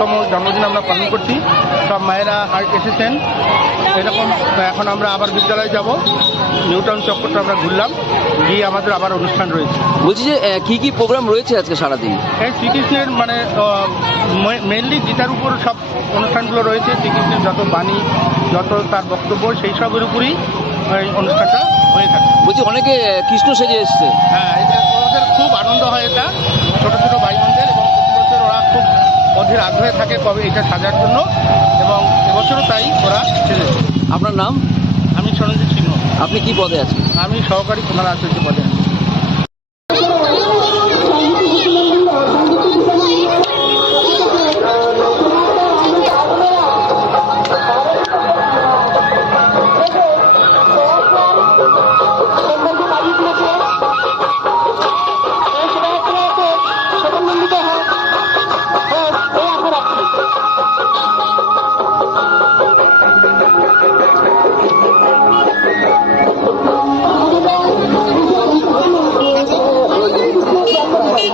একশোতম জন্মদিন আমরা পালন করছি। সব মায়েরা এসেছেন। এরকম এখন আমরা আবার বিদ্যালয়ে যাব। নিউটাউন চক্করটা আমরা ঘুরলাম। গিয়ে আমাদের আবার অনুষ্ঠান রয়েছে। বলছি যে কি কি প্রোগ্রাম রয়েছে আজকে সারাদিন? হ্যাঁ শ্রীকৃষ্ণের মানে মেনলি গীতার উপর সব অনুষ্ঠানগুলো রয়েছে। শ্রীকৃষ্ণের যত বাণী যত তার বক্তব্য সেই সবের উপরই এই অনুষ্ঠানটা হয়ে থাকে। বলছি অনেকে কৃষ্ণ সেজে এসছে। হ্যাঁ এটা ওদের খুব আনন্দ হয় এটা। আগ্রহে থাকে কবে এটা সাজার জন্য এবং এবছরও তাই ওরা ছেড়েছে আপনার নাম? আমি সরঞ্জিৎ সিংহ। আপনি কি পদে আছেন? আমি সহকারী প্রধান আচার্য পদে আছি।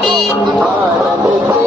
baby.